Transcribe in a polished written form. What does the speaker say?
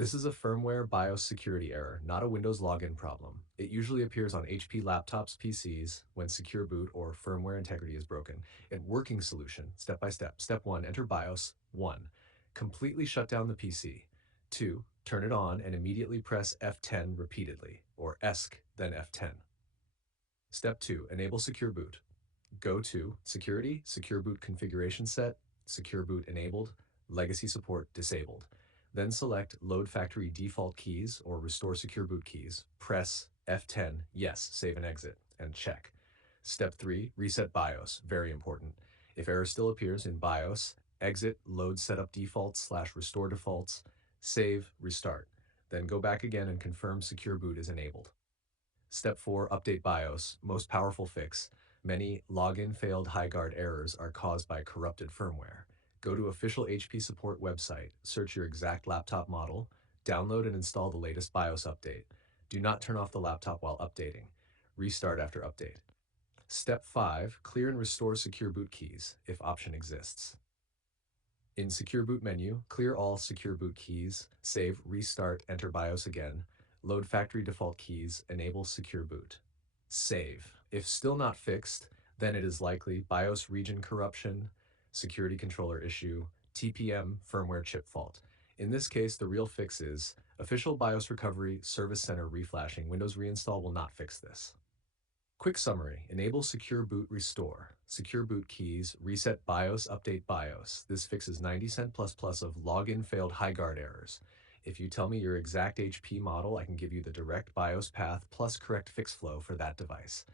This is a firmware BIOS security error, not a Windows login problem. It usually appears on HP laptops, PCs, when secure boot or firmware integrity is broken. And working solution, step by step. Step 1, enter BIOS. 1. Completely shut down the PC. 2. Turn it on and immediately press F10 repeatedly, or ESC, then F10. Step 2, enable secure boot. Go to Security, Secure Boot Configuration Set, Secure Boot Enabled, Legacy Support Disabled. Then select Load Factory Default Keys or Restore Secure Boot Keys. Press F10, yes, save and exit, and check. Step 3, reset BIOS, very important. If error still appears in BIOS, exit Load Setup Defaults/Restore Defaults, save, restart. Then go back again and confirm Secure Boot is enabled. Step 4, update BIOS, most powerful fix. Many Login Failed HighGuard errors are caused by corrupted firmware. Go to official HP support website, search your exact laptop model, download and install the latest BIOS update. Do not turn off the laptop while updating. Restart after update. Step 5, clear and restore secure boot keys, if option exists. In Secure Boot menu, clear all secure boot keys, save, restart, enter BIOS again, load factory default keys, enable secure boot. Save. If still not fixed, then it is likely BIOS region corruption, security controller issue, TPM firmware chip fault. In this case, the real fix is official BIOS recovery service center reflashing. Windows reinstall will not fix this. Quick summary, enable secure boot restore, secure boot keys, reset BIOS, update BIOS. This fixes 90% of login failed HighGuard errors. If you tell me your exact HP model, I can give you the direct BIOS path plus correct fix flow for that device.